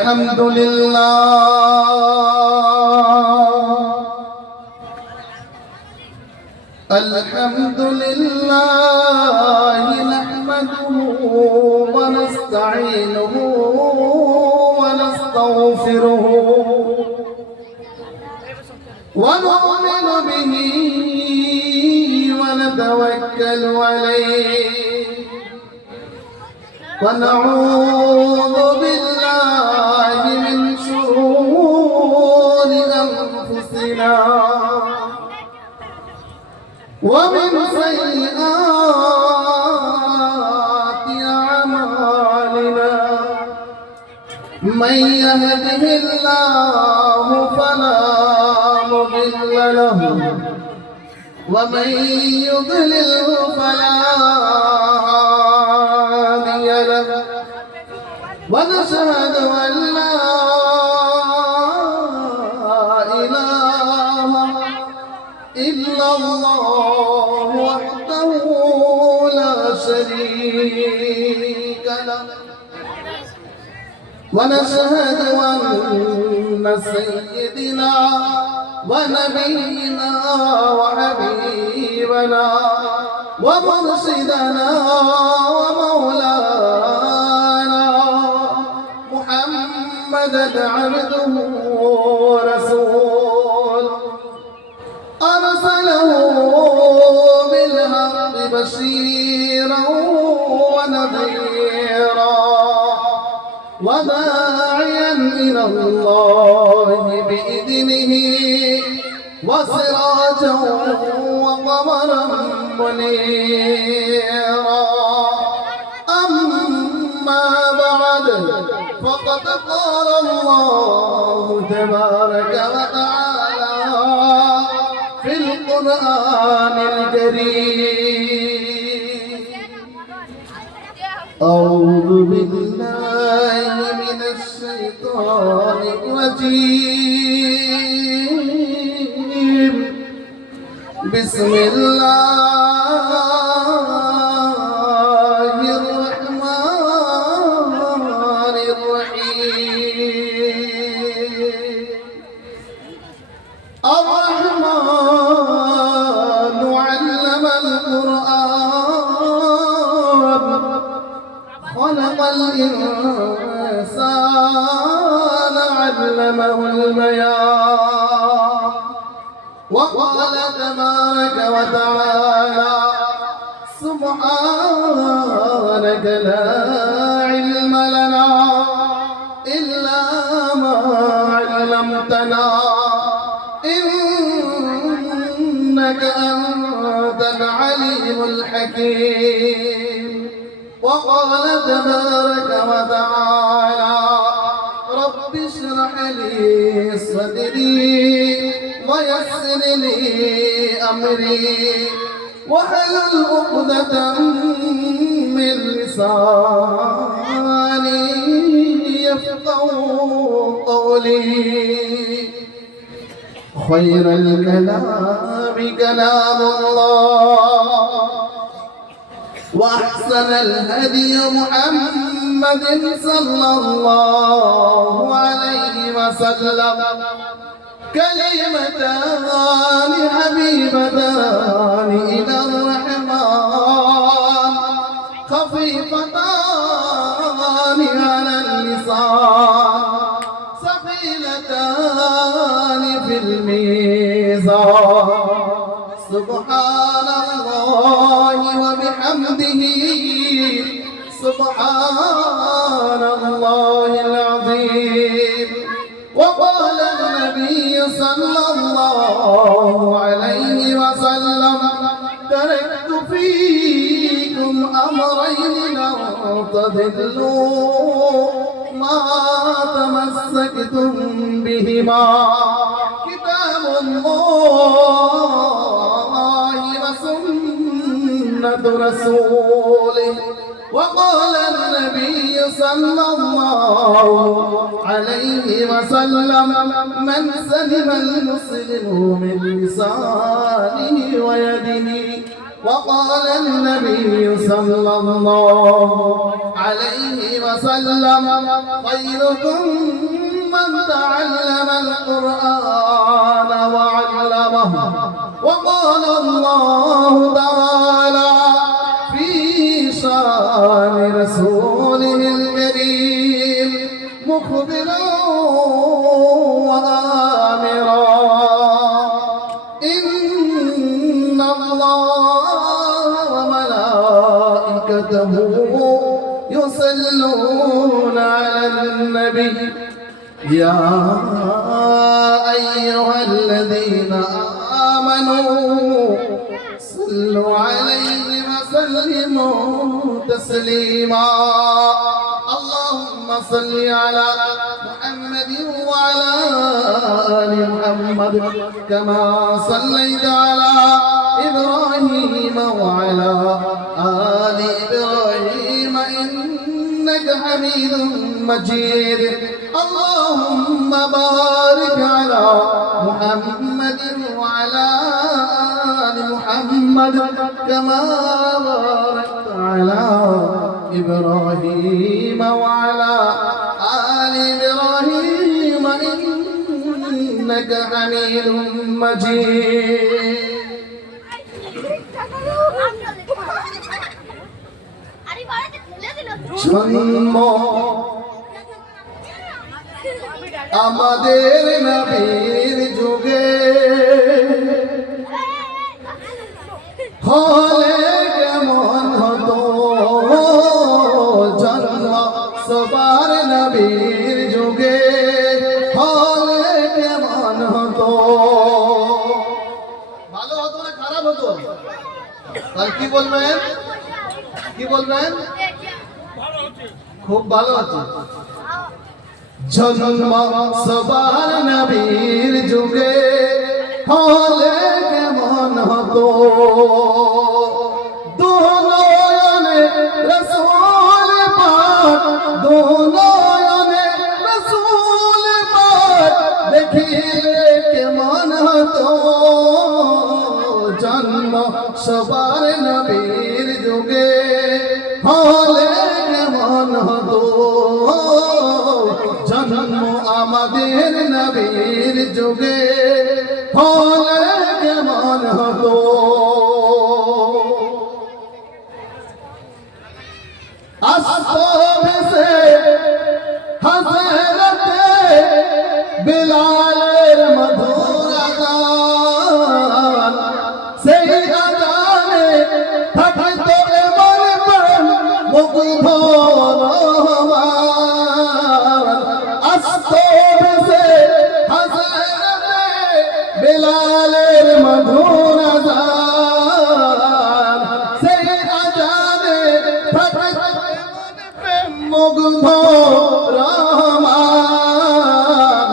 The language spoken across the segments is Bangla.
الحمد لله نحمده ونستعينه ونستغفره ونؤمن به ونتوكل عليه ونعوذ بالله من شرور أنفسنا ومن سيئات أعمالنا من يهده الله فلا مضل له ومن يضلله فلا هادي له ونشهد أن لا إله إلا الله وحده لا شريك له ونشهد أن سيدنا ونبينا وحبيبنا ومرشدنا ومولانا محمدا عبده ورسوله أرسله بالحق بشيرا ونذيرا وداعيا إلى الله بإذنه وسراجا وقمرا منيرا أما بعد فقد قال الله تبارك وتعالى في القرآن الكريم أعوذ بالله من الشيطان الرجيم بسم الله الرحمن الرحيم الرحمن علم القرآن خلق الإنسان علمه البيان وقال تبارك وتعالى سبحانك لا علم لنا إلا ما علمتنا إنك أنت العليم الحكيم وقال تبارك وتعالى رب اشرح لي صدري ويسر لي أمري واحلل عقدة من لساني يفقهوا قولي خير الكلام كلام الله وأحسن الهدي محمد صلى الله عليه وسلم كلمتان حبيبتان إلى الرحمن خفيفتان على اللسان ثقيلتان في الميزان سبحان الله وبحمده سبحان الله العظيم وقال النبي صلى الله عليه وسلم تركت فيكم أمرين لن تضلوا ما تمسكتم بهما كتاب الله وسنة رسوله وقال النبي صلى الله عليه وسلم من سلم المسلم من لسانه ويده وقال النبي صلى الله عليه وسلم خيركم من تعلم القرآن وعلمه وقال الله تعالى في شان رسوله الكريم مخبرا وآمرا إن الله وملائكته يصلون على النبي يا أيها الذين آمنوا صلوا عليه وسلموا تسليما اللهم صل على محمد وعلى آل محمد كما صليت على إبراهيم وعلى آل إبراهيم إنك حميد مجيد اللهم بارك على محمد وعلى آل محمد كما باركت على إبراهيم وعلى آل إبراهيم إنك حميد مجيد জন্ম আমাদের নবীর যুগে হলে কেমন হতো জন্ম সবার নবীর যুগে হলে কেমন হতো ভালো হতো না খারাপ হতো আর কি বলবেন খুব ভালো হতো জন্ম সবার নবীর যুগে হলে কেমন হতো দুনয়নে রাসূল পাক দুনয়নে রাসূল পাক দেখিলে কেমন হতো জন্ম সবার নবীর যুগে হলে কেমন হতো জন্ম আমাদের নবীর যুগে হলে কেমন হতো আসতো ভেসে হযরতে বিলালের মধুর আযান সেই আযানে থাকতো এমন প্রেম মুগ্ধ রহমান আসতো ভেসে হযরতে বিলালের মধুর আযান সেই আযানে থাকতো এমন প্রেম মুগ্ধ রহমান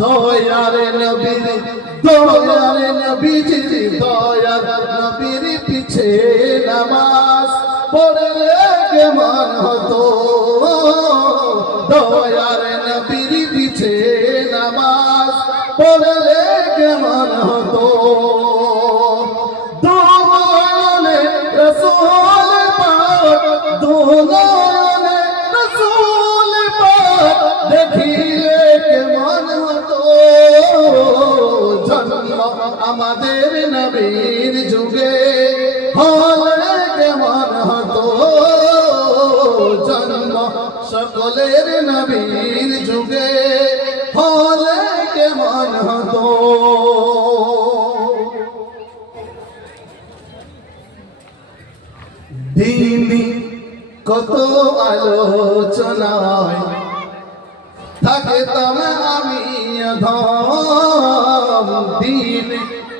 দয়ার নবীজি দয়ার নবীর পিছে নামাজ পড়লে কেমন হতো দয়ার নবীর পিছে নামাজ পড়লে কেমন হতো দুনয়নে রাসূল পাক দুনয়নে রাসূল পাক দেখিলে কেমন হতো জন্ম আমাদের নবীর যুগে হলে কেমন হতো জন্ম সকলের নবীর যুগে হলে কেমন হতো দিনই কত আলোচনায় থাকতাম আমি অধম দিন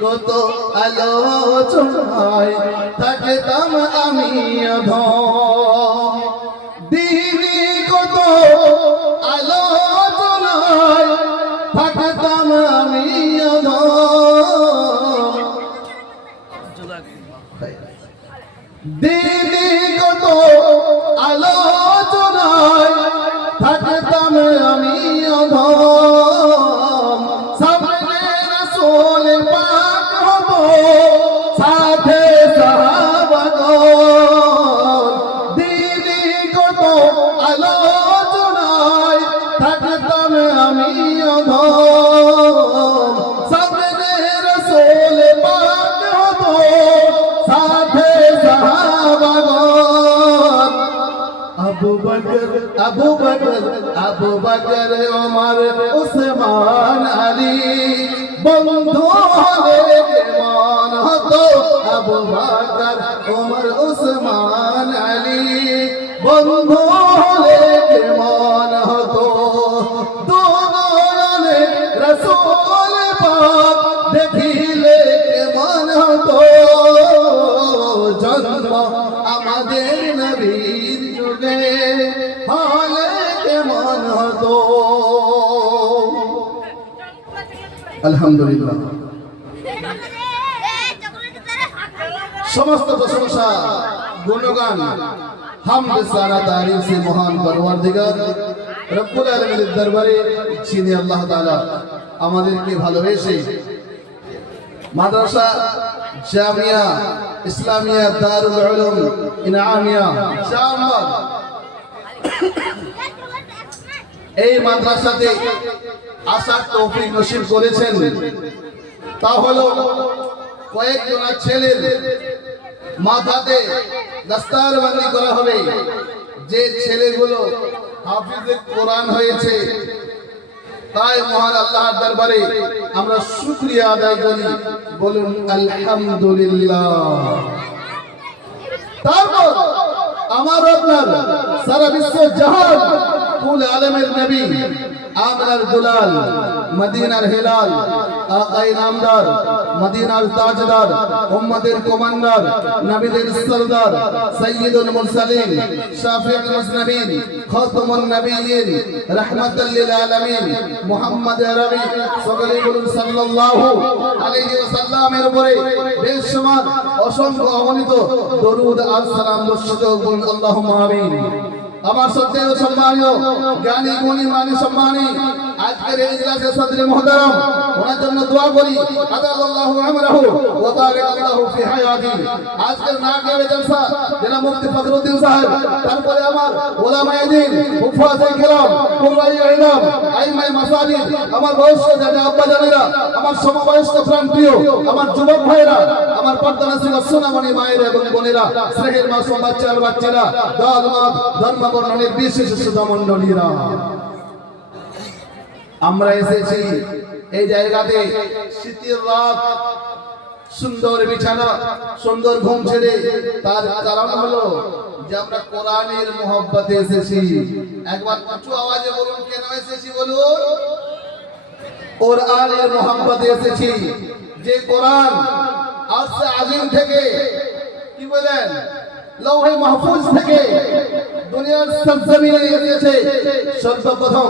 কত আলোচনায় থাকতাম আমি অধম দিনই কত আলোচনায় থাকতাম আমি অধম দিনই কত আলোচনায় থাকতাম আমি অধম সামনে রাসূল পাক হতো সাথে সাহাবা আমি অধম সামনে রসূল পাক হতো সাথে সাহাবাগণ আবু বকর ওমর উসমান আলী বন্ধু হলে কেমন হতো আবু বকর ওমর উসমান আলী বন্ধু হলে কেমন হতো দুজনে রাসূল পাক দেখিলে কেমন হতো জন্ম আমাদের নবীর যুগে হলে কেমন হতো। আলহামদুলিল্লাহ সমস্ত প্রশংসা গুণগান হামদ সারা তারিফ से महान परवरदिगार রব্বুল আলামিনের দরবারে যিনি আল্লাহ তাআলা আমাদেরকে ভালোবেসে মাদ্রাসা জামিয়া ইসলামিয়া দারুল উলুম ইনআমিয়া জামাত এই মাদ্রাসাতে আসার তৌফিক নসিব করেছেন তা হলো কয়েকজন ছেলের মাথাতে দস্তারবন্দি করা হবে যে ছেলেগুলো হাফিজে কোরআন হয়েছে তাই মহান আল্লাহর দরবারে আমরা শুকরিয়া আদায় করি বলুন আলহামদুলিল্লাহ। তারপর আমার আপনার সারা বিশ্ব জাহান কুল আলমের নবী আমিনার দুলাল মদিনার হেলাল আকায়ে নামদার মদিনার তাজদার উম্মতের কমান্ডার নবীদের সরদার সাইয়্যিদুল মুরসালিন শাফিউল মুজনবিন খাতামুন নবিয়্যিন রাহমাতাল লিল আলামিন মুহাম্মদ আরবি সকলে বলুন সাল্লাল্লাহু আলাইহি ওয়াসাল্লামের উপরে বেশুমার অসংখ্য অগণিত দরুদ আর সালাম বর্ষিত করুন আল্লাহুম্মা আমিন। আমার সত্যের সম্মানীয় জ্ঞানী গুণী মানি সম্মানী আজকের এই ইজলাসে সদরে মুহতারাম ওনার জন্য দোয়া করি আদাল্লাহু আমরাহু ওয়া বারাকাল্লাহু ফি হায়াতি। আজকের নাকিবে জলসা জনাব মুফতি ফখরুদ্দিন সাহেব, তারপরে আমার উলামায়ে দ্বীন হুফাজে কিরাম কুররায়ে ইলম আইমায়ে মাসাজিদ আমার বয়স্ক দাদা আব্বা জানেরা আমার সমবয়স্ক প্রাণপ্রিয় আমার যুবক ভাইরা আমার পর্দানসীন সোনামণি মায়েরা এবং বোনেরা স্নেহের মাসুম বাচ্চারা দাদমাদ ধর্মবর্ণনের বিশেষ সুধমণ্ডলীরা আমরা এসেছি এই জায়গাতে শীতের রাত সুন্দর বিছানা সুন্দর ঘুম ছেড়ে তার কারণ হলো যে আমরা কোরআনের মহব্বতে এসেছি। একবার উঁচু আওয়াজে বলুন কেন এসেছি বলুন। কোরআনের মহব্বতে এসেছি যে কোরআন আরশে আজিম থেকে কি বলেন লৌহে মাহফুজ থেকে দুনিয়ার সরজমিনে এসেছে সর্বপ্রথম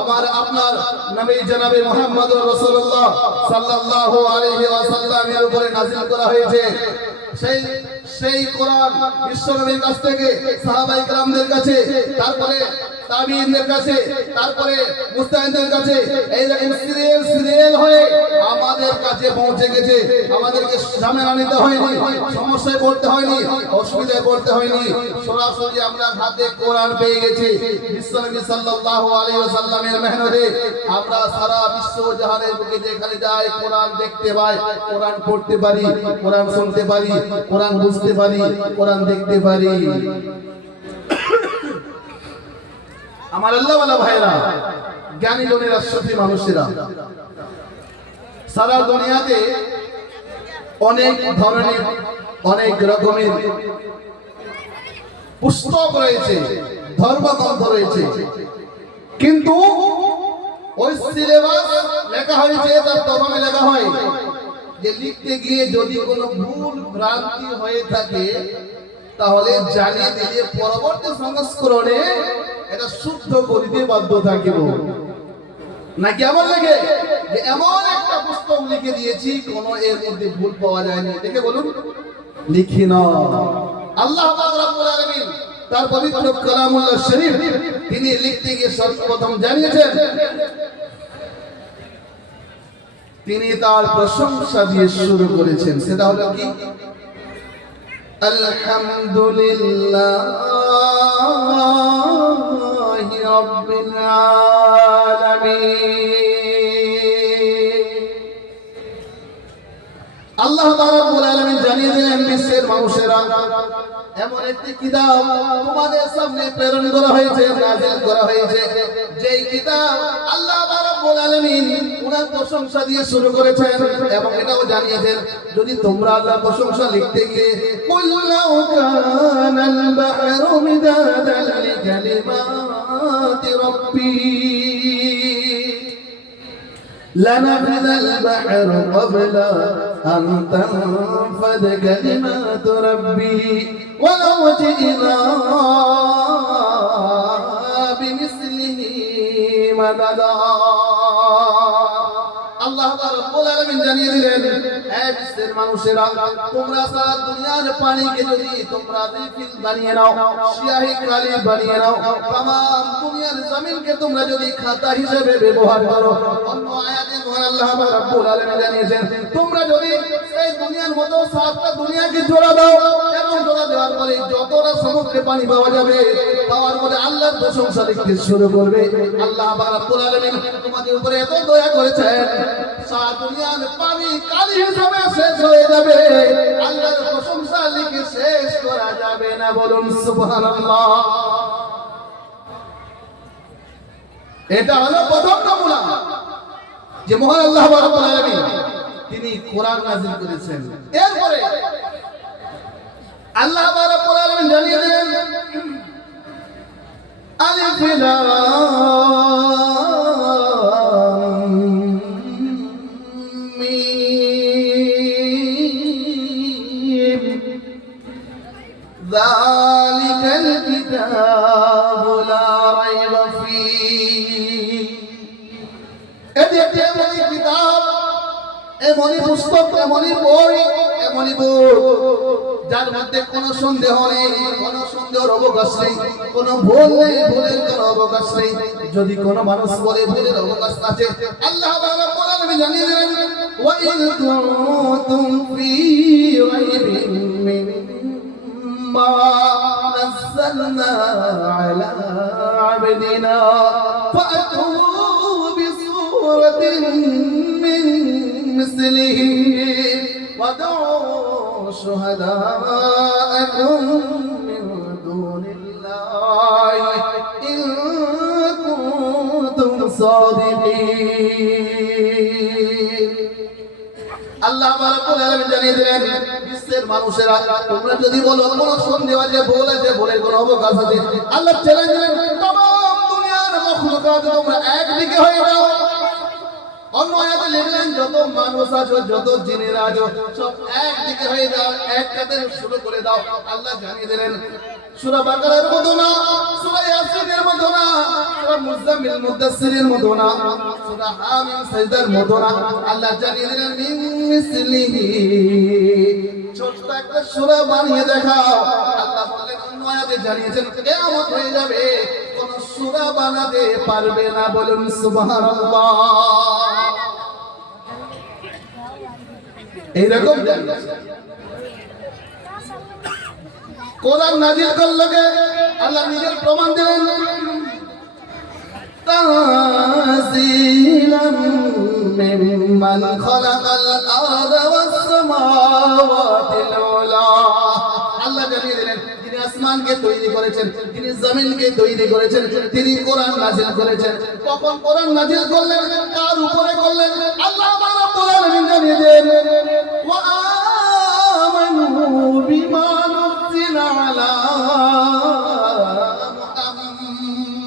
আমার আপনার নবী জনাবে মুহাম্মদুর রাসূলুল্লাহ সাল্লাল্লাহু আলাইহি ওয়াসাল্লামের উপরে নাযিল করা হয়েছে। সেই কোরআন বিশ্বনবীর কাছ থেকে সাহাবায়ে কেরামদের কাছে তারপরে তাবিঈনদের কাছে তারপরে মুস্তাহিদের কাছে এই রকম সিরিয়াল হয়ে আমাদের কাছে পৌঁছে গেছে। আমাদেরকে ঝামেলা নিতে হয়নি, সমস্যায় পড়তে হয়নি, অসুবিধায় পড়তে হয়নি, সরাসরি আমরা হাতে কোরআন পেয়ে গেছি। বিশ্বনবী সাল্লাল্লাহু আলাইহি ওয়াসাল্লামের মেহনতে আমরা সারা বিশ্ব জাহানের বুকে যেখানে যাই কোরআন দেখতে পাই, কোরআন পড়তে পারি, কোরআন শুনতে পারি, কোরআন বুঝতে পারি, কোরআন দেখতে পারি। আমার আল্লাহওয়ালা ভাইরা জ্ঞানী জনেরা সত্যি মানুষেরা সারা দুনিয়াতে অনেক ধরনের অনেক রকমের পুস্তক রয়েছে, ধর্মগ্রন্থ রয়েছে, কিন্তু ওই সিলেবাস লেখা হয়েছে তার প্রথমে লেখা হয় যে লিখতে গিয়ে যদি কোনো ভুল ভ্রান্তি হয়ে থাকে তাহলে জানিয়ে দিলে পরবর্তী সংস্করণে এটা শুদ্ধ করিতে বাধ্য থাকিব। নাকি এমন লাগে যে এমন একটা পুস্তক লিখে দিয়েছি কোনো এর মধ্যে ভুল পাওয়া যায়নি, দেখে বলুন লিখি না। আল্লাহ পাক রব্বুল আলামিন তার পবিত্র কালামুল্লাহ শরীফ তিনি লিখতে গিয়ে সর্বপ্রথম জানিয়েছেন, তিনি তার প্রশংসা দিয়ে শুরু করেছেন, সেটা হলো কি আলহামদুলিল্লাহি রাব্বিল আলামিন আল্লাহ রাব্বুল আলামিন জানিয়ে দিলেন বিশ্বের মানুষেরা এমন একটি কিতাব তোমাদের সামনে প্রেরণ করা হয়েছে, নাযিল করা হয়েছে, যেই কিতাব আল্লাহ রাব্বুল আলামিন ওনার প্রশংসা দিয়ে শুরু করেছেন এবং এটাও জানিয়েছেন যদি তোমরা আল্লাহর প্রশংসা লিখতে গিয়ে কুল লাউ কানাল বাহরু মিদাদান লিকালিমাতি রাব্বি لنفذ البحر قبل أن تنفذ كلمات ربي ولو جئنا بمثله مددا আল্লাহ রাব্বুল আলামিন জানিয়ে দিলেন হে বিশ্বের মানুষেরা তোমরা সারা দুনিয়ার পানিকে যদি তোমরা রিফিল বানিয়ে নাও, সিয়াহি কালি বানিয়ে নাও, तमाम দুনিয়ার জমিনকে তোমরা যদি খাতা হিসেবে ব্যবহার করো, অন্য আয়াতে মহান আল্লাহ রাব্বুল আলামিন জানিয়েছেন তোমরা যদি এই দুনিয়ার মতো সাতটা দুনিয়াকে জোড়া দাও এবং জোড়া দেওয়ার পরে যতটা সমুদ্রে পানি পাওয়া যাবে পাওয়ার পরে আল্লাহর প্রশংসা লিখতে শুরু করবে। আল্লাহ রাব্বুল আলামিন তোমাদের উপরে এত দয়া করেছেন সারা দুনিয়ার পানি কালি হিসেবে শেষ হয়ে যাবে, আল্লাহর প্রশংসা লিখে শেষ করা যাবে না। বলুন সুবহানাল্লাহ। এটা হলো প্রথম নমুনা যে মহান আল্লাহ রাব্বুল আলামিন তিনি কোরআন নাযিল করেছেন। এরপরে আল্লাহ রাব্বুল আলামিন জানিয়ে দিলেন আলিফ লাম মিম যালিকাল কিতাবু লা রাইবা ফীহি। এটি একটি এমনই কিতাব, এমনই পুস্তক, এমনই বই, এমনই বই যার মধ্যে কোনো সন্দেহ নেই, কোনো সন্দেহের অবকাশ নেই, কোনো ভুল নেই, ভুলের কোনো অবকাশ নেই। যদি কোনো মানুষ বলে ভুলের অবকাশ আছে, আল্লাহ রাব্বুল আলামিন জানিয়ে দিলেন ওয়া ইন কুনতুম ফী রাইবিন মিম্মা নাযালনা আলা আবদিনা ফাআতু বিসূরাতিন মিন মিসলিহি وادعوا شهداءكم من دون الله إن كنتم صادقين। আল্লাহ রাব্বুল আলামিন জানিয়ে দিলেন বিশ্বের মানুষেরা তোমরা যদি বলো কোনো সন্দেহ আছে, ভুল আছে, ভুলের কোনো অবকাশ আছে, আল্লাহ চ্যালেঞ্জ দিলেন तमाम দুনিয়ার মাখলুকাত তোমরা একদিকে হয়ে যাও। অন্য আয়াতে লিখলেন যত মানুষ আছো, যত জিনেরা আছো সব একদিকে হয়ে যাও, এক কাতারে শুরু করে দাও। আল্লাহ জানিয়ে দিলেন সূরা বাকারার মতো না, সূরা ইয়াসিনের মতো না, সূরা মুজাম্মিল মুদাসসিরের মতো না, সূরা হামিম সাজদার মতো না। আল্লাহ জানিয়ে দিলেন মিন মিসলিহি, ছোট্ট একটা সূরা বানিয়ে দেখাও। আল্লাহ বললেন অন্য আয়াতে জানিয়েছেন কিয়ামত হয়ে যাবে, কোন সূরা বানাতে পারবে না। বলুন সুবহানাল্লাহ। এইরকম কোরআন নাযিল করলে আল্লাহ নিজের প্রমাণ দিলেন তানজিলাম মিম্মান খালাকাল আরদা ওয়াস সামাওয়াতিল উলা। আল্লাহ জানিয়ে দিলেন যিনি আসমানকে তৈরি করেছেন, যিনি জমিনকে তৈরি করেছেন, তিনি কোরআন নাযিল করেছেন। কখন কোরআন নাযিল করলেন, কার উপরে করলেন, আল্লাহ রাব্বুল আলামিন জানিয়ে দেন ওয়া আমানু বিমা নুজিলা আলা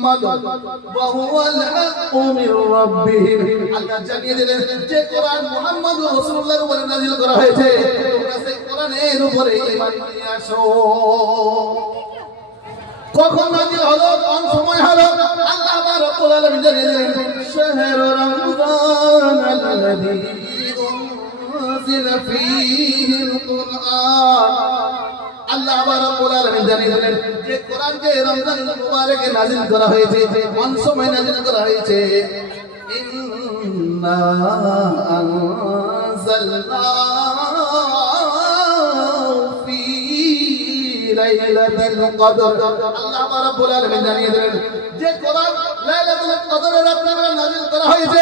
মুহাম্মাদ ওয়া হুয়াল হাক্কু মির রাব্বিহিম। আল্লাহ জানিয়ে দিলেন যে কোরআন মুহাম্মদুর রাসূলুল্লাহর উপরে নাযিল করা হয়েছে, তোমরা সেই কোরআনের উপরে ঈমান নিয়ে আসো। কখন নাযিল হলো, কোন সময় হলো, আল্লাহ রাব্বুল আলামিন জানিয়ে দিলেন শাহরু রমজান আল্লাযী উনজিলা ফীহিল কুরআন। আল্লাহ রাব্বুল আলামিন জানিয়ে দিলেন যে কোরআনকে রমজানুল মুবারকে নাযিল করা হয়েছে, কোন সময় নাযিল করা হয়েছে, ইন্না আনজালনাহু ফী লাইলাতিল কদর। আল্লাহ রাব্বুল আলামিন জানিয়ে দিলেন যে কোরআন লাইলাতুল কদরের রাতে নাযিল করা হয়েছে,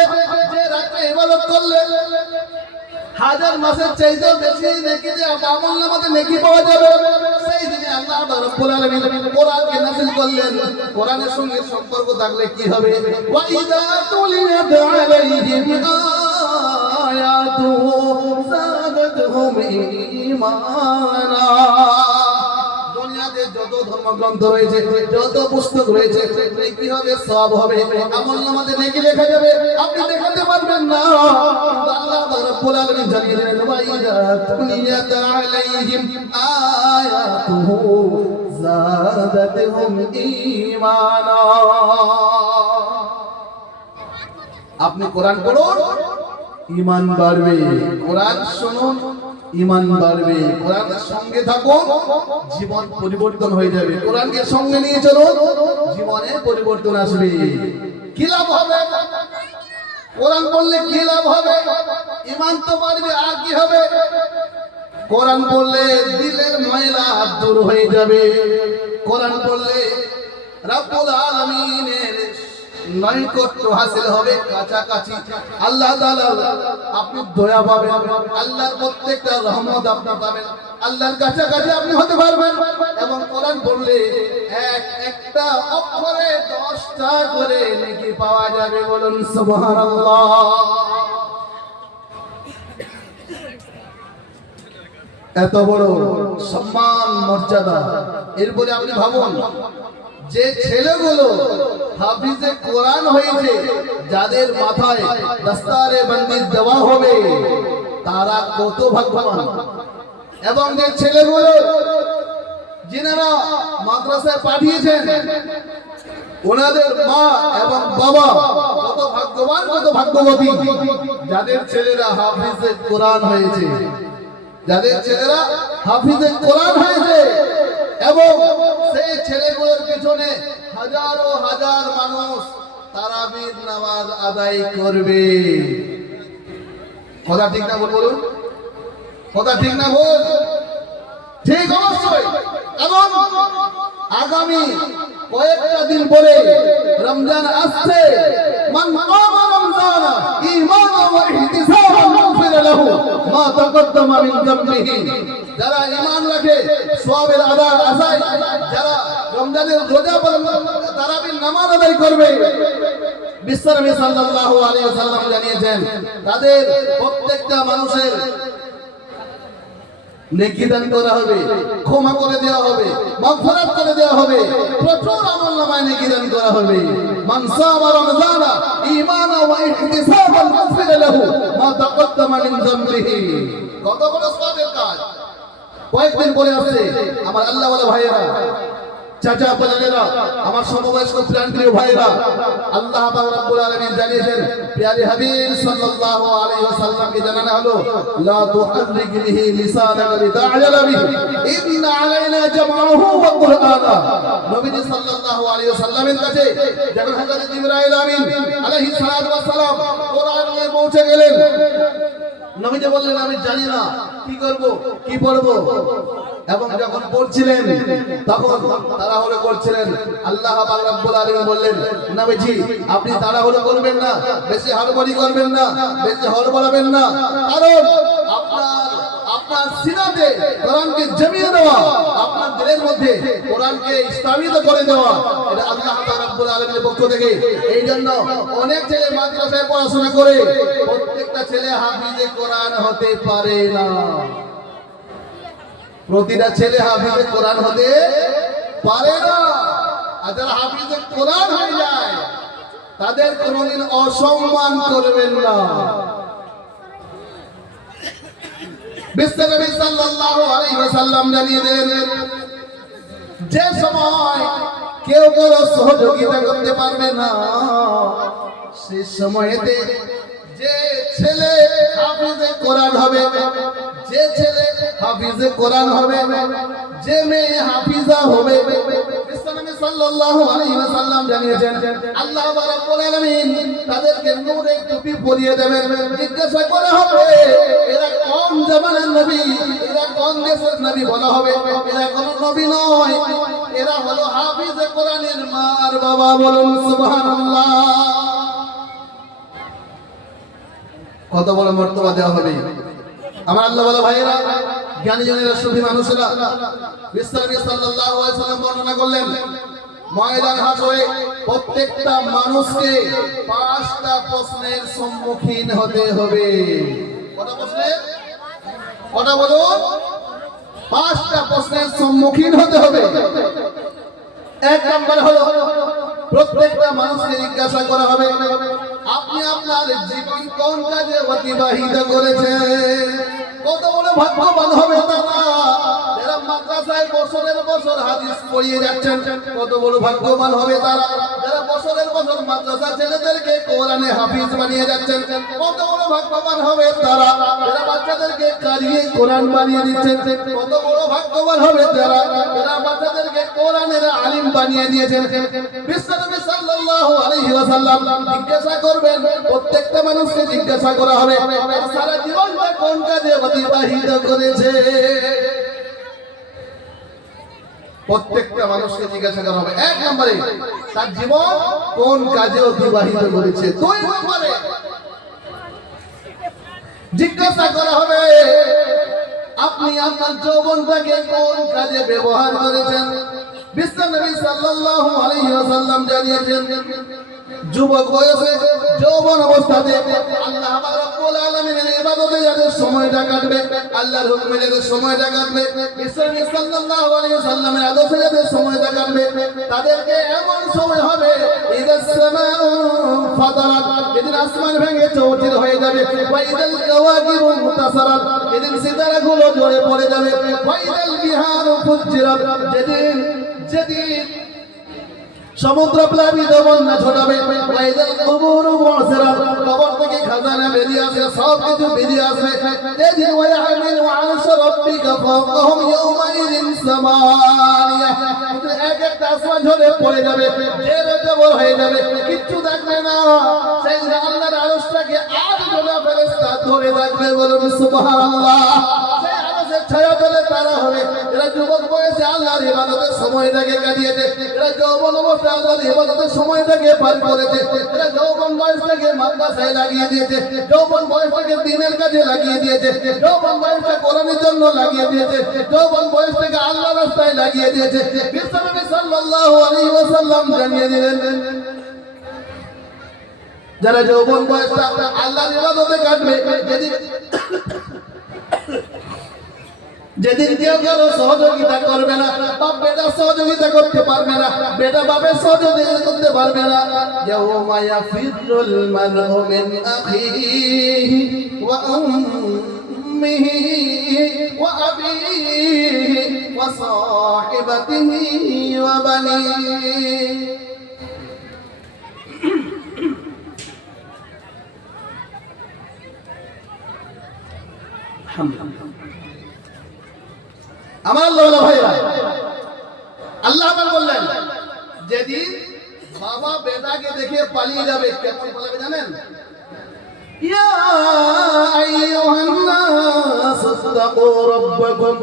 যে রাতে ইবাদত করলে হাজার মাসের চাইতেও বেশি নেকি যে আমলনামাতে নেকি পাওয়া যাবে। সেই দিনে আল্লাহ রাব্বুল আলামিন কোরআনকে নাযিল করলেন। কোরআনের সঙ্গে সম্পর্ক থাকলে কি হবে? ওয়া ইযা তুলিয়াত আলাইহিম আয়াতুহু যাদাতহুম ঈমানা। দুনিয়াতে যত ধর্মগ্রন্থ রয়েছে, যত পুস্তক রয়েছে, নেকি হবে, সওয়াব হবে, আমলনামাতে নেকি লেখা যাবে। আপনি দেখাতে পারবেন না, আল্লাহ রাব্বুল আলামিন জানিয়ে দিলেন ওয়া ইযা তুলিয়াত আলাইহিম আয়াতুহু যাদাতহুম ঈমানা। আপনি কোরআন পড়ুন, ঈমান বাড়বে। কোরআন শুনুন, ঈমান বাড়বে। কোরআনের সঙ্গে থাকুন, জীবন পরিবর্তন হয়ে যাবে। কোরআনকে সঙ্গে নিয়ে চলুন, জীবনে পরিবর্তন আসবে। কি লাভ হবে? কোরআন পড়লে কি লাভ হবে? ঈমান তো বাড়বে, আর কি হবে? কোরআন পড়লে দিলের ময়লা দূর হয়ে যাবে। কোরআন পড়লে রব্বুল আলামিনের নৈকট্য হাসিল হবে, কাছাকাছি আল্লাহ তাআলা আপনি দয়া পাবেন, আল্লাহর প্রত্যেকটা রহমত আপনি পাবেন, আল্লাহর কাছাকাছি আপনি হতে পারবেন। এবং কোরআন পড়লে একটা অক্ষরে 10টা করে নেকি পাওয়া যাবে। বলুন সুবহানাল্লাহ। এত বড় সম্মান মর্যাদা। এরপরে আপনি ভাবুন, যে ছেলেগুলো হাফিজে কোরআন হয়েছে, যাদের মাথায় দস্তারে বন্দি দেওয়া হবে, তারা কত ভাগ্যবান। এবং যে ছেলেগুলো যিনারা মাদ্রাসায় পাঠিয়েছেন, ওনাদের মা এবং বাবা কত ভাগ্যবান, কত ভাগ্যবতী, যাদের ছেলেরা হাফিজে কোরআন হয়েছে, যাদের ছেলেরা হাফিজে কোরআন হয়েছে। এবং সেই ছেলেগুলোর পিছনে হাজারো হাজার মানুষ তারাবির নামাজ আদায় করবে। কথা ঠিক না ভুল বলুন? কথা ঠিক না ভুল? ঠিক, অবশ্যই। এবং আগামী কয়েকটা দিন পরে রমজান আসছে। মান কামা রমজান ঈমানান ওয়া ইহতিসাবান গুফিরা লাহু মা তাকদ্দামা মিন যামবিহি। যারা ঈমান রাখে, সওয়াবের আশায় যারা রমজানের রোজা পালন, তারাবির নামাজ আদায় করবে, বিশ্বনবী সাল্লাল্লাহু আলাইহি ওয়াসাল্লাম জানিয়েছেন, তাদের প্রত্যেকটা মানুষের নেকি দান করা হবে, ক্ষমা করে দেওয়া হবে, মাগফিরাত করে দেওয়া হবে, প্রচুর আমলনামায় নেকি দান করা হবে। মান সামা রমজানা ঈমানান ওয়া ইহতিসাবান গুফিরা লাহু মা তাকদ্দামা মিন যামবিহি। কত বড় সওয়াবের কাজ! কয়েকদিন পরে আসছে আমার আল্লাহওয়ালা ভাইয়েরা, চাচা বাজানেরা, আমার সমবয়স্ক প্রাণপ্রিয় ভাইয়েরা, আল্লাহ পাক রব্বুল আলামিন জানিয়েছেন, প্রিয় হাবিব সাল্লাল্লাহু আলাইহি ওয়াসাল্লামকে জানানো হলো, লা তুহাররিক বিহি লিসানাকা লিতা'জালা বিহি ইন্না আলাইনা জামআহু ওয়া কুরআনা। নবীজি সাল্লাল্লাহু আলাইহি ওয়াসাল্লামের কাছে যখন হযরত জিবরাইল আমিন আলাইহিস সালাতু ওয়াস সালাম কোরআন নিয়ে পৌঁছে গেলেন, নবীজি বললেন, আমি জানি না কি করব, কি পড়ব। এবং যখন পড়ছিলেন তখন তাড়াহুড়ো করছিলেন। আল্লাহ পাক রব্বুল আলামিন বললেন, নবীজি আপনি তাড়াহুড়ো করবেন না, বেশি হড়বড়ি করবেন না, বেশি হড়বড়াবেন না, কারণ আপনার সিনাতে কোরআনকে জমিয়ে দেওয়া, আপনার দিলের মধ্যে কোরআনকে স্থাপিত করে দেওয়া, এটা আল্লাহ পাক রব্বুল আলামিনের পক্ষ থেকে। এই জন্য অনেক ছেলে মাদ্রাসায় পড়াশোনা করে প্রত্যেকটা ছেলে হাফিজে কোরআন হতে পারে না। প্রতিটা ছেলে হাফিজে কোরআন হতে পারে না। আর যারা হাফিজে কোরআন হয়ে যায়, তাদের কোনদিন অসম্মান করবেন না। বিশ্বনবী সাল্লাল্লাহু আলাইহি ওয়াসাল্লাম জানিয়ে দেন, যে সময় কেউ কারো সহযোগিতা করতে পারবে না, সেই সময়তে যে ছেলে হাফিজে কোরআন হবে, যে ছেলে হাফিজে কোরআন হবে, যে মেয়ে হাফিজা হবে, বিশ্বনবী সাল্লাল্লাহু আলাইহি ওয়াসাল্লাম জানিয়েছেন আল্লাহ রাব্বুল আলামিন তাদেরকে নূরের টুপি পরিয়ে দেবেন। জিজ্ঞাসা করা হবে এরা কোন জামানার নবী, এরা কোন দেশের নবী? বলা হবে এরা কোন নবী নয়, এরা হলো হাফিজে কোরআনের মা আর বাবা। বলুন সুবহানাল্লাহ। কত বড় মর্তবা দেওয়া হবে আমার আল্লাহ ওয়ালা ভাইয়েরা, জ্ঞানী জনেরা, সুফি মানুষেরা। বিশ্বনবী সাল্লাল্লাহু আলাইহি ওয়াসাল্লাম বর্ণনা করলেন ময়দান হাসরে প্রত্যেকটা মানুষকে 5টা প্রশ্নের সম্মুখীন হতে হবে। কটা প্রশ্নের? কটা বলুন? 5টা প্রশ্নের সম্মুখীন হতে হবে। এক নম্বর হলো প্রত্যেকটা মানুষকে জিজ্ঞাসা করা হবে আপনি আপনার জীবন কোন কাজে অতিবাহিত করেছেন। কত বড় ভাগ্যবান হবে তারা যারা মাদ্রাসায় বছরের বছর হাদিস পড়িয়ে যাচ্ছেন। কত বড় ভাগ্যবান হবে তারা যারা বছরের বছর মাদ্রাসা ছেলেদেরকে কোরআনে হাফিজ বানিয়ে যাচ্ছেন। কত বড় ভাগ্যবান হবে তারা যারা বাচ্চাদেরকে কারিয়ে কোরআন বানিয়ে দিচ্ছেন। কত বড় ভাগ্যবান হবে তারা যারা বাচ্চাদেরকে কোরআনের আলিম বানিয়ে দিয়েছেন। বিশ্বনবী সাল্লাল্লাহু আলাইহি ওয়াসাল্লাম জিজ্ঞাসা করবেন, প্রত্যেকটা মানুষকে জিজ্ঞাসা করা হবে সারা জীবনটা কোন কাজে অতিবাহিত করেছে। প্রত্যেকটা মানুষকে জিজ্ঞাসা করা হবে এক নম্বরে তার জীবন কোন কাজে অতিবাহিত করেছে। 2 নম্বরে জিজ্ঞাসা করা হবে আপনি আপনার যৌবনটাকে কোন কাজে ব্যবহার করেছেন। বিশ্বনবী সাল্লাল্লাহু আলাইহি ওয়াসাল্লাম জানিয়েছেন যুবক বয়সে যৌবন অবস্থাতে আল্লাহ রাব্বুল আলামিনের ইবাদতে যাদের সময়টা কাটবে, আল্লাহর হুকুমে যাদের সময়টা কাটবে, বিশ্বনবী সাল্লাল্লাহু আলাইহি ওয়াসাল্লামের আদর্শে যাদের সময়টা কাটবে, তাদেরকে এমন সময় হবে ইদাস সামাউ ফাতারাত, যেদিন আসমান ভেঙে চৌচির হয়ে যাবে, ওয়া ইদাল কাওয়াকিবু মুতাসারাত, যেদিন সিতারাগুলো ঝরে পড়ে যাবে, ওয়া ইদাল বিহারু ফুজ্জিরাত, যেদিন সমুদ্র প্লাবিত বন্যা ছড়াবে, ওয়াইদাল কুবুরু মুসরাত, কবর থেকে খাজানা বেরিয়ে আসবে, সব কিছু বেরিয়ে আসবে। যেদিন ওয়াহমিলু আরশা রাব্বিকা ফাওকাহুম ইয়াওমাইযিন সামানিয়া, এক একটা আসমান ঝরে পড়ে যাবে, জেরে জবর হয়ে যাবে, কিচ্ছু থাকবে না। সেই আল্লাহর আরশটাকে 8 জন ফেরেশতা ধরে রাখবে। বলুন সুবহানাল্লাহ। সেই আরশের ছায়া তলে তারা হবে এরা যুবক বয়সে আল্লাহর ইবাদতের সময়টাকে কাটিয়েছে, এরা যৌবন অবস্থায় আল্লাহর ইবাদতের সময়টাকে পার করেছে, এরা যৌবন বয়সটাকে মাদ্রাসায় লাগিয়ে দিয়েছে, যৌবন বয়সটাকে দ্বীনের কাজে লাগিয়ে দিয়েছে, যৌবন বয়সটা কোরআনের জন্য লাগিয়ে দিয়েছে, যৌবন বয়সটাকে আল্লাহর রাস্তায় লাগিয়ে দিয়েছে। বিশ্বনবী সাল্লাল্লাহু আলাইহি ওয়াসাল্লাম জানিয়ে দিলেন যারা যৌবন বয়সটা আল্লাহর ইবাদতে কাটবে, যেদিন কেউ কারো সহযোগিতা করবে না, বাপ বেটা সহযোগিতা করতে পারবে না, বেটা বাপের সহযোগিতা করতে পারবে না। ইয়াউমা ইয়াফিরুল মারউ মিন আখিহি ওয়া উম্মিহি ওয়া আবিহি ওয়া সাহিবাতিহি ওয়া বানিহি। আমার আল্লাহ ভাইরা, আল্লাহ বললেন যেদিন বাবা বেটাকে দেখে পালিয়ে যাবে, কেমন পালাবে জানেন? ইয়া আইয়ুহান নাস ইত্তাকু রাব্বাকুম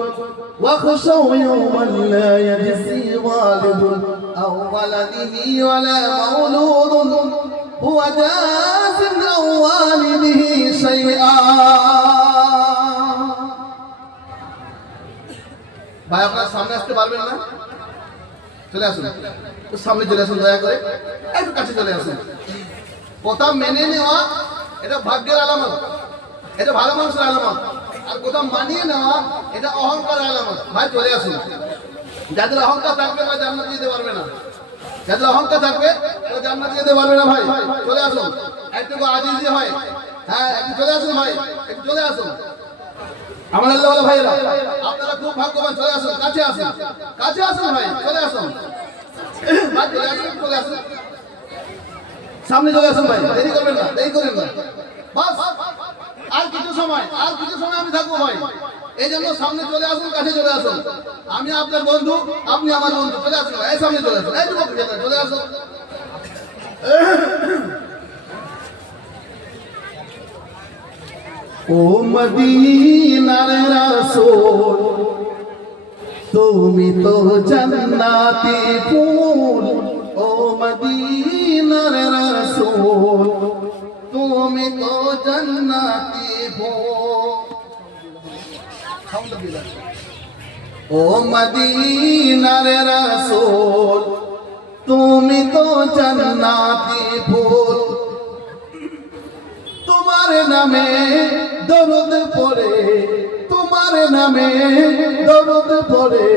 ওয়াখশাউ ইয়াওমান লা ইয়াজজি ওয়ালিদুন আও ওয়ালাদিহি ওয়ালা মাওলুদুন হুয়া জাযিন আও ওয়ালিদিহি শাইআ। ভাই আপনার সামনে আসতে পারবেন না? চলে আসুন, সামনে চলে আসুন, দয়া করে একটু কাছে চলে আসুন। কথা মেনে নেওয়া এটা ভাগ্যের আলামত, এটা ভালো মানুষের আলামত। আর কথা মানিয়ে নেওয়া এটা অহংকারের আলামত। ভাই চলে আসুন। যাদের অহংকার থাকবে তারা জান্নাত যেতে পারবে না, যাদের অহংকার থাকবে তারা জান্নাত যেতে পারবে না। ভাই চলে আসুন, একটু আজিজি হয়। হ্যাঁ একটু চলে আসুন ভাই, একটু চলে আসুন। আমার আল্লাহ ভাইরা, আপনারা খুব ভাগ্যবান। চলে আসুন, কাছে আসুন, কাছে আসুন ভাই, চলে আসুন, ভাই চলে আসুন, চলে আসুন, সামনে চলে আসুন ভাই, দেরি করবেন না, দেরি করেন না। বাস আর কিছু সময় আমি থাকবো ভাই, এই জন্য সামনে চলে আসুন, কাছে চলে আসুন। আমি আপনার বন্ধু, আপনি আমার বন্ধু, চলে আসুন, এই সামনে চলে আসুন, এই যুবক চলে আসুন। ও মদিনার রাসূল তুমি তো জান্নাতি ফুল, ও মদিনার রাসূল তুমি তো জান্নাতি ফুল। ও মদিনার রাসূল তুমি তো জান্নাতি ফুল, তোমার নামে দরুদ পড়ে, তোমার নামে দরুদ পড়ে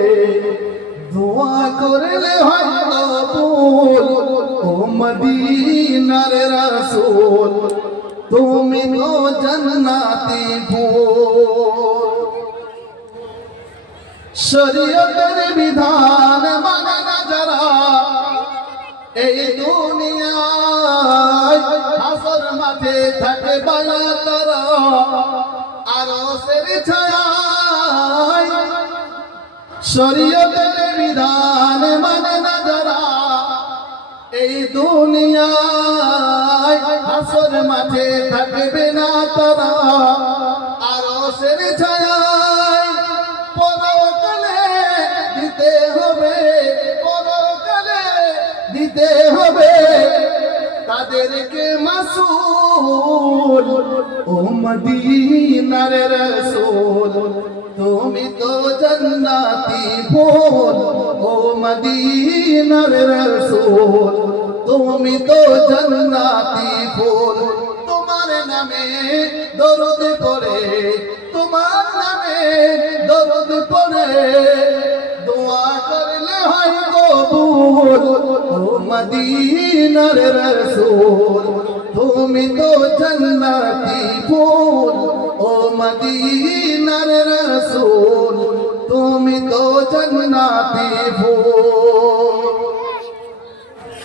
দোয়া করলে হয় কবুল। ও মদিনার রাসূল তুমি তো জান্নাতি ফুল। শরীয়তের বিধান মানে না যারা এই দুনিয়ায় হাসর মাঠে থাকে বায়া তারা আরশের ছায়ায়। শরীয়তের বিধান মানে না যারা এই দুনিয়ায় হাসর মাঠে থাকবে না তারা আরশের ছায়ায়। পরকালে দিতে হবে, পরকালে দিতে হবে তাদেরকে মাসুল। ও মদিনার রাসূল তুমি তো জান্নাতি ফুল, ও মদিনার রাসূল তুমি তো জান্নাতি ফুল। তোমার নামে দরুদ পড়ে, তোমার নামে দরুদ পড়ে দোয়া করলে হয় কবুল। ও মদিনার রাসূল তুমি তো জান্নাতি ফুল, ও মদিনার রাসূল তুমি তো জান্নাতি ফুল।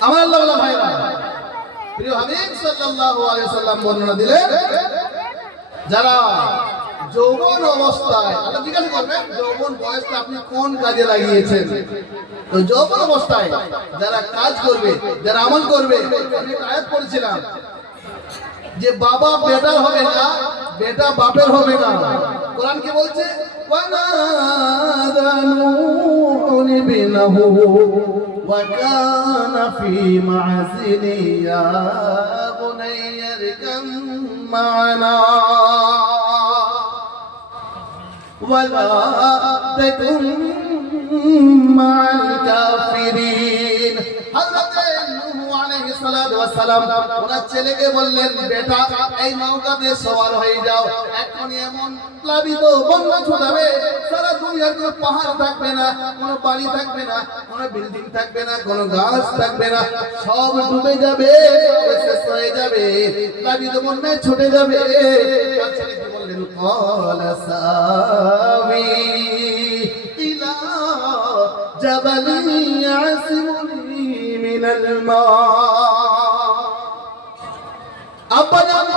আমার আল্লাহ ভাইরা, প্রিয় হাবিব সাল্লাল্লাহু আলাইহি সাল্লাম বর্ণনা দিলেন যারা যৌবন অবস্থায়, আল্লাহ জিজ্ঞাসা করবেন যৌবন বয়সটা আপনি কোন কাজে লাগিয়েছেন। তো যৌবন অবস্থায় যারা কাজ করবে, যারা আমল করবে, আমি একটা আয়াত পড়েছিলাম যে বাবা বেটার হবে না, বেটা বাপের হবে না। কোরআন কি বলছে? ওয়ানাদানুন বিনাহু ওয়া কানা ফি মা'জিলি ইয়া বুনাইয়া রকাম মা'না ওয়ালা তাকুম মা'আল কাফিরিন। হযরত নূহ আলাইহিস সালাতু ওয়াস সালাম ওনার ছেলেকে বললেন, বেটা এই নৌকাতে সওয়ার হয়ে যাও, এখন এমন প্লাবিত বন্যা ছুটাবে সারা দুনিয়ার কোনো পাহাড় থাকবে না, কোনো বাড়ি থাকবে না, কোনো বিল্ডিং থাকবে না, কোনো গাছ থাকবে না, সব ডুবে যাবে, শেষ হয়ে যাবে, প্লাবিত বন্যায় ছুটে যাবে। তার ছেলেকে বললেন, ক্বালা সাবি ইলা জাবালিন ইয়াসিমুনি মিনাল মা। আব্বা জান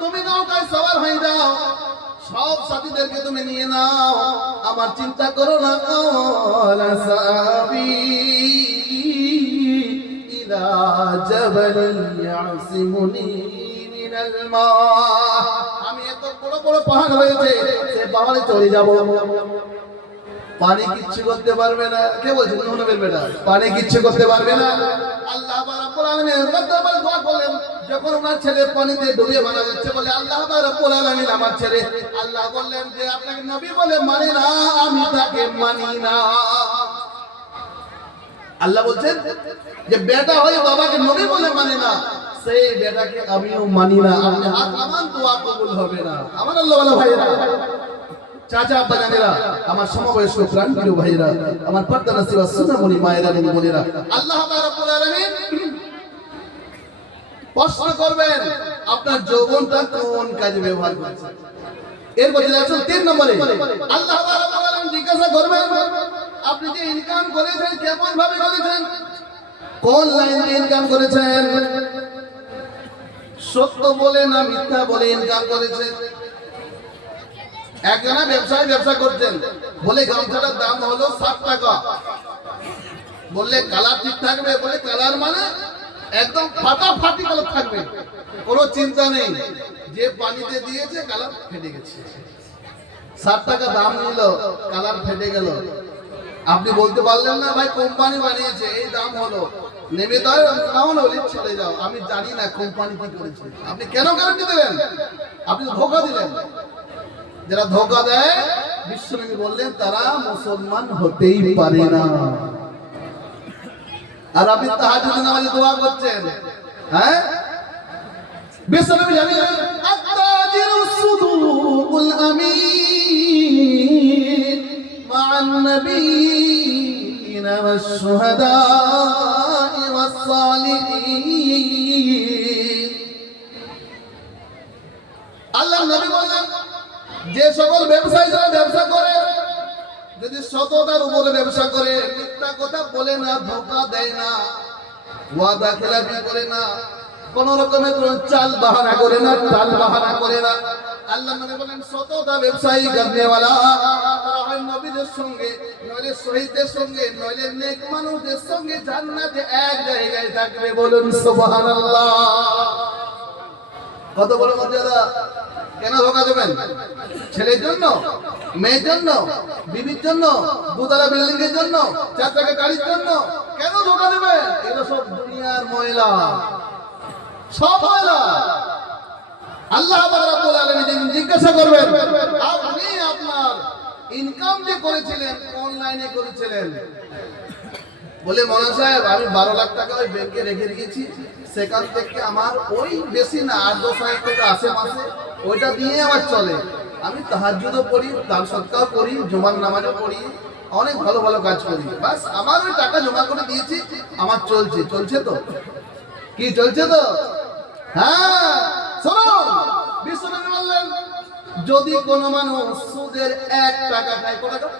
তুমি নৌকায় সওয়ার হয়ে যাও, সব সাথীদেরকে তুমি নিয়ে নাও, আমার চিন্তা করো না। ক্বালা সাবি ইলা জাবালিন ইয়াসিমুনি মিনাল মা। আমি এত বড় বড় পাহাড় রয়েছে, সে পাহাড়ে চলে যাব, পানি কিচ্ছু করতে পারবে না। কে বলছে? নূহ নবীর বেটা। পানি কিচ্ছু করতে পারবে না। আল্লাহ রাব্বুল আলামিনের দরবারে দোয়া করলেন, যখন ওনার ছেলে পানিতে ডুবে মারা যাচ্ছে, বলে আল্লাহ রাব্বুল আলামিন আমার ছেলে। আল্লাহ বললেন যে আপনাকে নবী বলে মানে না, আমি তাকে মানি না। আল্লাহ বলছেন যে বেটা হয়ে বাবাকে নবী বলে মানে না, সেই বেটাকে আমিও মানি না। আপনি হাত নামান, দোয়া কবুল হবে না। আমার আল্লাহ ওয়ালা ভাইরা, চাচা আব্বা জানেরা, আমার সমবয়স্ক প্রাণপ্রিয় ভাইরা, আমার পর্দা নসিবা সুনামণি মায়েরা এবং বোনেরা, আল্লাহ রাব্বুল আলামিন প্রশ্ন করবেন আপনার যৌবনটা কোন কাজে ব্যবহার করেছেন। এরপর চলে আসুন 3 নম্বরে। আল্লাহ রাব্বুল আলামিন জিজ্ঞাসা করবেন আপনি যে ইনকাম করেছেন কেমন ভাবে করেছেন, কোন লাইন দিয়ে ইনকাম করেছেন, সত্য বলে না মিথ্যা বলে ইনকাম করেছেন। একজনা ব্যবসা করছেন, বলে গামছাটার দাম হলো 60 টাকা। বললে কালার ঠিক থাকবে? বলে কালার মানে একদম ফাটাফাটি কালার থাকবে, কোনো চিন্তা নেই। যে পানিতে দিয়েছে কালার ফেটে গেছে, 60 টাকা দাম নিল, কালার ফেটে গেল। আপনি বলতে পারলেন না ভাই কোম্পানি বানিয়েছে এই দাম হলো, নেমে তাহলে ছেড়ে যাও, আমি জানি না কোম্পানি কি করেছে। আপনি কেন গ্যারান্টি দিলেন? আপনি ধোকা দিলেন। যারা ধোকা দেয়, বিশ্বনবী বললেন তারা মুসলমান হতেই পারে না। আর আপনি তাহাজ্জুদের নামাজে দোয়া করছেন, হ্যাঁ? বিশ্বনবী জানিয়েছেন আত-তাজিরুস সুদুকুল আমিন মা'আন নাবিয়িনা ওয়াশ-শুহাদা'i ওয়াস-সালিহিন। আল্লাহর নবী বলেন যে সকল ব্যবসায়ীরা ব্যবসা করে, যদি সততার উপরে ব্যবসা করে, মিথ্যা কথা বলে না, ধোকা দেয় না, ওয়াদা খেলাপি করে না, কোন রকমের কোন চাল বাহানা করে না, টাল বাহানা করে না, আল্লাহ নবী বলেন সততা ব্যবসায়ী করনেওয়ালা তারা হয় নবীদের সঙ্গে, নইলে শহীদদের সঙ্গে, নইলে নেক মানুষদের সঙ্গে জান্নাতে এক জায়গায় থাকবে। বলুন সুবহানাল্লাহ। কত বড় মর্যাদা! কেন ধোকা দেবেন? ছেলের জন্য, মেয়ের জন্য, বিবির জন্য, দুতলা বিল্ডিং এর জন্য, 4 চাকা গাড়ির জন্য কেন ধোকা দেবেন? এগুলো সব দুনিয়ার ময়লা, সব ময়লা। আল্লাহ পাক রব্বুল আলামিন জিজ্ঞাসা করবেন, আপনি আপনার ইনকাম যে করেছিলেন অনলাইনে করেছিলেন, বলে মৌলানা সাহেব আমি 12 লাখ টাকা ওই ব্যাংকে রেখে দিয়েছি, সেখান থেকে আমার ওই বেশি না 8-10 হাজার টাকা আসে মাসে, ওইটা দিয়ে আমার চলে। আমি তাহাজ্জুদও পড়ি, দান সদকাও করি, জুমার নামাজও পড়ি, অনেক ভালো ভালো কাজ করি, বাস আমার ওই টাকা জমা করে দিয়েছি, আমার চলছে। চলছে তো? কি চলছে তো? হ্যাঁ, শোনো, বিশ্বনবী বললেন যদি কোনো মানুষ সুদের 1 টাকা খায়, কত টাকা?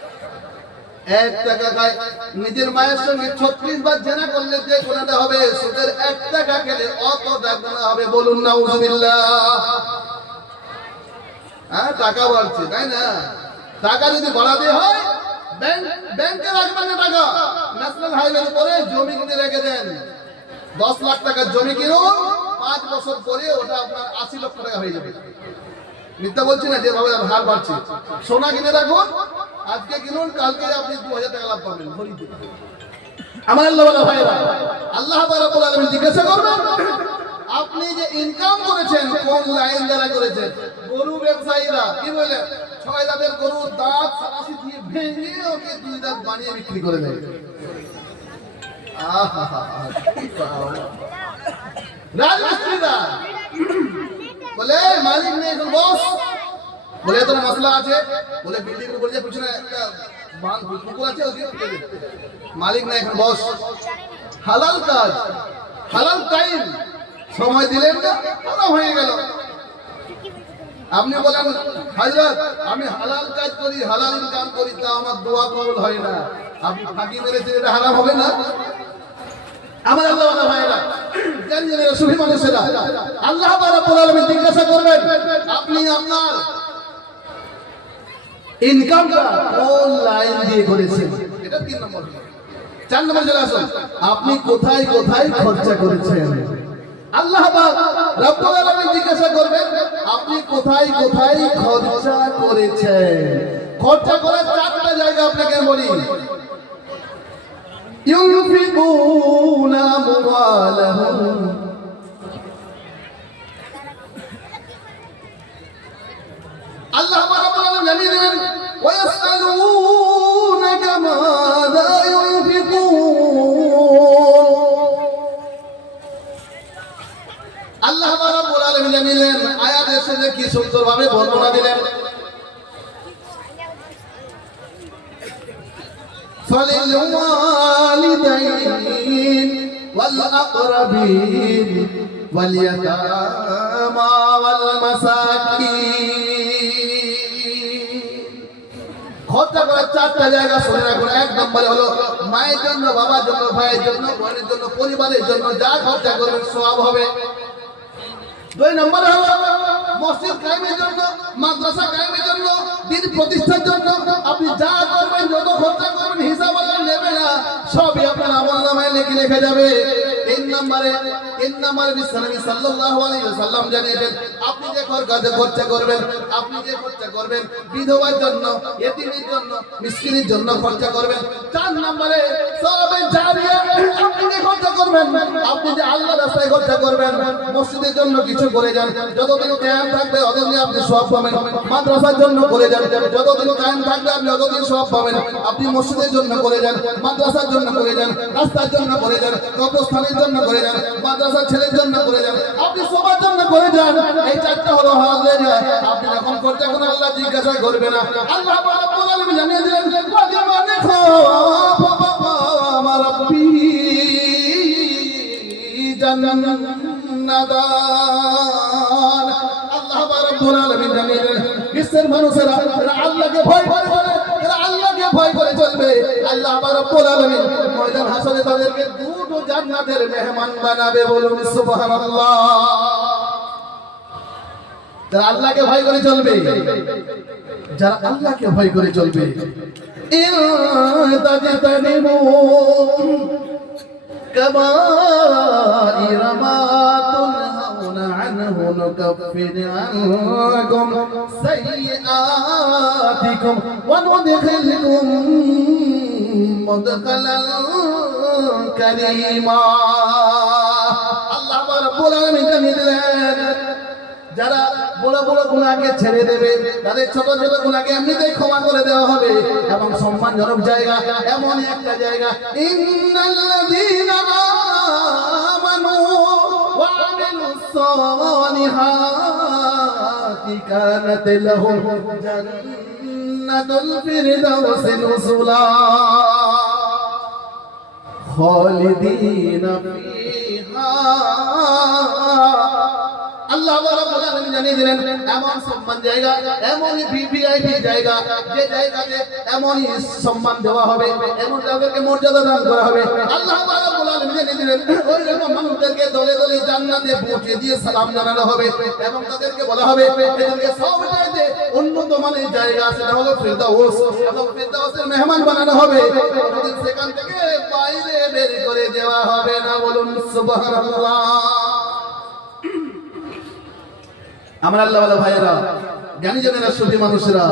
1 টাকা খায়, নিজের মায়ের সঙ্গে 36 বার জেনা করলে যে গুনাহটা হবে, সুদের 1 টাকা খেলে অতটা গুনাহ হবে। বলুন নাউযুবিল্লাহ। হ্যাঁ, টাকা বাড়ছে, তাই না? টাকা যদি বাড়াতে হয়, ব্যাংকে রাখবেন না টাকা, ন্যাশনাল হাইওয়ের উপরে জমি কিনে রেখে দেন। 10 লাখ টাকার জমি কিনুন, 5 বছর পরে ওটা আপনার 80 লক্ষ টাকা হয়ে যাবে। মিথ্যা বলছি না, যেভাবে হার বাড়ছে। সোনা কিনে রাখুন, আজকে কিনুন, কালকে আপনি 2000 টাকা লাভ পাবেন ভরিতে। আমার আল্লাহ ওয়ালা ভাইরা, আল্লাহ রাব্বুল আলামিন জিজ্ঞাসা করবেন আপনি যে ইনকাম করেছেন কোন লাইন দ্বারা করেছেন। গরু ব্যবসায়ীরা কি বলে, 6 দাঁতের গরুর দাঁত সারাশি দিয়ে ভেঙে ওকে 2 দাঁত বানিয়ে বিক্রি করে দেয়। রাজমিস্ত্রিরা বলে মালিক নেই, এখন বস বলে তোর মশলা আছে, বলে বিল্ডিং এর উপরে পিছনে একটা পুকুর আছে, ওদিকে মালিক নাই, এখন বস। হালাল কাজ, হালাল টাইম, সময় দিলেন না, ওরা হয়ে গেল। আপনি বলেন হযরত আমি হালাল কাজ করি, হালাল ইনকাম করি, তা আমার দোয়া কবুল হয় না, আপনি ফাঁকি মেরেছেন, এটা হারাম হবে না? আমার আল্লাহ ওয়ালা ভাইরা, জানেন রাসূলি মানুষেরা, আল্লাহ রাব্বুল আলামিন জিজ্ঞাসা করবেন আপনি আপনার ইনকামটা কোন লাইন দিয়ে করেছেন। এটা 3 নম্বর। 4 নম্বর চলে আসুন, আপনি কোথায় কোথায় খরচা করেছেন। আল্লাহ পাক রব্বুল আলামিন জিজ্ঞাসা করবেন আপনি কোথায় কোথায় খরচা করেছেন। খরচা করার 4টা জায়গা আপনাকে বলি। ইউনফিকুনা আমওয়ালাহুম, আল্লাহ রাব্বুল আলামিন জানিয়ে দেন ওয়ায়াসআলুনাকা মাযা ইউনফিকুন। আল্লাহ রাব্বুল আলামিন জানিলেন, আয়াত এসে কি সুন্দরভাবে বর্ণনা দিলেন। ফালিল ওয়ালিদাইন ওয়াল আকরাবিন ওয়াল ইয়াতামা ওয়াল মাসাকিন। খরচা করার 4টা জায়গা শুনে রাখুন। 1 নম্বরে হলো মায়ের জন্য, বাবার জন্য, ভাইয়ের জন্য, বোনের জন্য, পরিবারের জন্য যা খরচা করবেন সওয়াব হবে। 2 নম্বরে হলো মসজিদ কায়েমের জন্য, মাদ্রাসা কায়েমের জন্য, দিন প্রতিষ্ঠার জন্য আপনি যা করবেন, যত খরচা করবেন হিসাব আল্লাহ নেবে না, সবই আপনার আমলনামায় লেখা যাবে। তিন নম্বরে বিশ্বনবী সাল্লাল্লাহু আলাইহি ওয়াসাল্লাম জানিয়েছেন, আপনি যে খরচা করবেন, বিধবার জন্য, ইতিমের জন্য, মিসকিনের জন্য খরচা করবেন। 4 নম্বরে সওয়াবে জারিয়া, আপনি যে খরচা করবেন, আপনি যে আল্লাহর রাস্তায় খরচা করবেন, মসজিদের জন্য কিছু করে যান, যতদিন কায়েম থাকবে ততদিন আপনি সওয়াব পাবেন। মাদ্রাসার জন্য করে যান, যতদিন কায়েম থাকবে আপনি ততদিন সওয়াব পাবেন। আপনি মসজিদের জন্য করে যান, মাদ্রাসার জন্য করে যান, রাস্তার জন্য করে যান, কবরস্থানের জন্য করে যান, মাদ্রাসার ছেলের জন্য করে যান, আপনি সবার জন্য করে যান। এই 4টা হলো হাজির যায়। আপনি যখন খরচা করেন আল্লাহ জিজ্ঞাসা করবে না। আল্লাহ রাব্বুল আলামিন জানিয়ে দিলেন, ওয়ালিমান খাফা মাকাম রাব্বি জান্নাতান। আল্লাহ রাব্বুল আলামিন জানিয়ে দিলেন, বিশ্বের মানুষেরা আল্লাহকে ভয় করে, আল্লাহকে ভয় করে চলবে। আল্লাহ রাব্বুল আলামিন ময়দান হাসরে তাদেরকে দুটো জান্নাতের মেহমান বানাবে। বলুন সুবহানাল্লাহ। যারা আল্লাহকে ভয় করে চলবে, যারা আল্লাহকে ভয় করে চলবে, ইনতাজতানিবু কাবাইরা মা তুনহাউনা আনহু নুকাফির আনকুম সাইয়্যাতিকুম ওয়া নুদখিলকুম মুদখালান কারীমা। আল্লাহ রাব্বুল আলামিন জানিয়ে দিলেন, যারা বড় বড় গুনাহকে ছেড়ে দেবে, তাদের ছোট ছোট গুনাহকে এমনিতেই ক্ষমা করে দেওয়া হবে। এবং সম্মানজনক জায়গা এমন একটা জায়গা, ইন্নাল্লাযীনা আমানু ওয়া আমিলুস সালিহাতি কানাত লাহুম জান্নাতুল ফিরদাউসি নুজুলা খালিদিনা ফিহা। আল্লাহ রাব্বুল আলামিন জানিয়ে দিলেন, এমন সম্মান জায়গা, এমনই ভিভিআইপি জায়গা, যে জায়গাতে এমনই সম্মান দেওয়া হবে, এমন তাদেরকে মর্যাদা দান করা হবে। আল্লাহ রাব্বুল আলামিন জানিয়ে দিলেন, ওই রকম মানুষদেরকে দলে দলে জান্নাতে পৌঁছে দিয়ে সালাম জানানো হবে এবং তাদেরকে বলা হবে, এদেরকে সবচাইতে উন্নত মানের জায়গা, সেটা হলো ফিরদাউস, এবং ফিরদাউসের মেহমান বানানো হবে। কোনদিন সেখান থেকে বাইরে বের করে দেওয়া হবে না। বলুন সুবহানাল্লাহ। আমার আল্লাহ ওয়ালা ভাইয়েরা, জ্ঞানী জনেরা, সুফি মানুষেরা,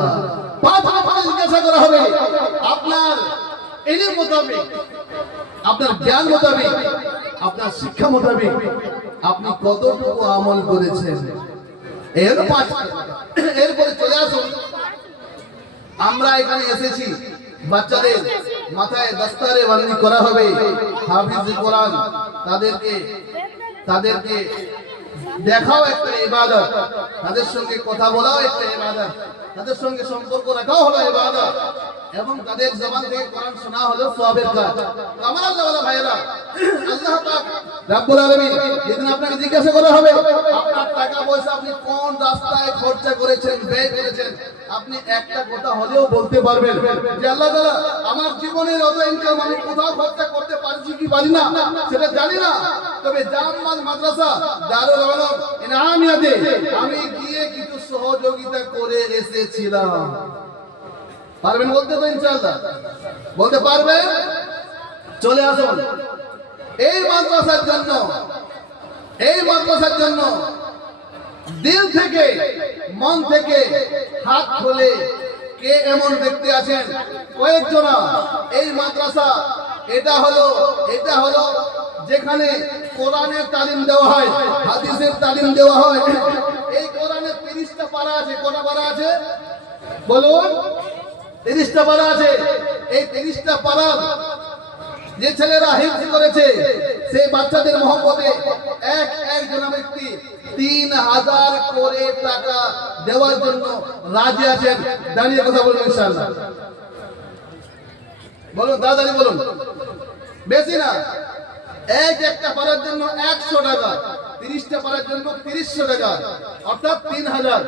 5 দফা জিজ্ঞাসা করা হবে, আপনার ইলম মোতাবেক, আপনার জ্ঞান মোতাবেক, আপনার শিক্ষা মোতাবেক আপনি কতটুকু আমল করেছেন। এর 5। এরপরে চলে আসুন, আমরা এখানে এসেছি, বাচ্চাদের মাথায় দস্তারে বন্দি করা হবে, হাফিজ কোরআন, তাদেরকে দেখাও একটা ইবাদত, তাদের সঙ্গে কথা বলাও একটা ইবাদত, তাদের সঙ্গে সম্পর্ক রাখাও হলো ইবাদত, এবং তাদের জবান থেকে কোরআন শোনা হলো সওয়াবের কাজ। আমার আল্লাহ ওয়ালা ভাইয়েরা, আল্লাহ পাক রব্বুল আলামিন যেদিন আপনাকে জিজ্ঞাসা করা হবে, আপনার টাকা পয়সা আপনি কোন রাস্তায় খরচা করেছেন, ব্যয় করেছেন, আপনি একটা কথা হলেও বলতে পারবেন যে আল্লাহ তাআলা আমার জীবনের অত ইনকাম আমি কোথাও খরচা করতে পারছি কি পারি না সেটা জানি না, তবে জামাত মাদ্রাসা দারুল উলুম ইনামিয়াতে আমি গিয়ে কিছু সহযোগিতা করে এসেছিলাম। পারবেন বলতে? তো ইনশাআল্লাহ বলতে পারবেন। চলে আসুন, এই মাদ্রাসার জন্য দিল থেকে, মন থেকে হাত খুলে কে এমন ব্যক্তি আছেন? কয়েকজনা। এই মাদ্রাসা এটা হলো যেখানে কোরআনের তালিম দেওয়া হয়, হাদিসের তালিম দেওয়া হয়। এই কোরআনের 30টা পারা আছে। কটা পারা আছে বলুন? 30টা পারা আছে। এই 30টা পারা যে ছেলেরা হিফজ করেছে, সেই বাচ্চাদের মহব্বতে একজন ব্যক্তি 3000 করে টাকা দেওয়ার জন্য রাজি আছেন। দাঁড়িয়ে কথা বলুন ইনশাআল্লাহ। বলুন তাড়াতাড়ি বলুন। বেশি না, একটা পারার জন্য 100 টাকা, 30টা পারার জন্য 300 টাকা, অর্থাৎ 3000।